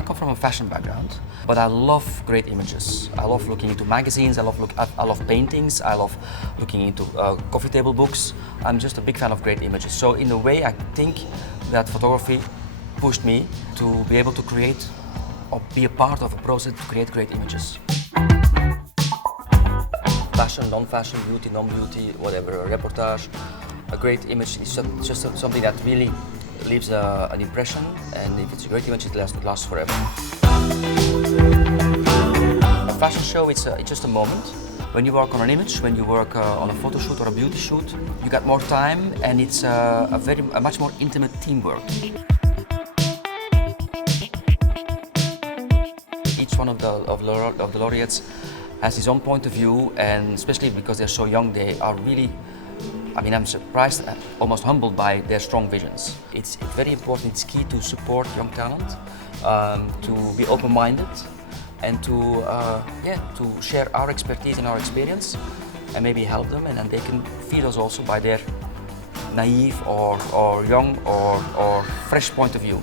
I come from a fashion background, but I love great images. I love looking into magazines, I love paintings, I love looking into coffee table books. I'm just a big fan of great images. So in a way, I think that photography pushed me to be able to create or be a part of a process to create great images. Fashion, non-fashion, beauty, non-beauty, whatever, a reportage. A great image is just something that really leaves an impression, and if it's a great image, it lasts forever. A fashion show, it's just a moment. When you work on an image, when you work on a photo shoot or a beauty shoot, you got more time, and it's a much more intimate teamwork. Each one of the laureates has his own point of view, and especially because they're so young, they are really, I mean, I'm surprised, almost humbled by their strong visions. It's very important, it's key to support young talent, to be open-minded, and to share our expertise and our experience, and maybe help them, and then they can feed us also by their naive or young or fresh point of view.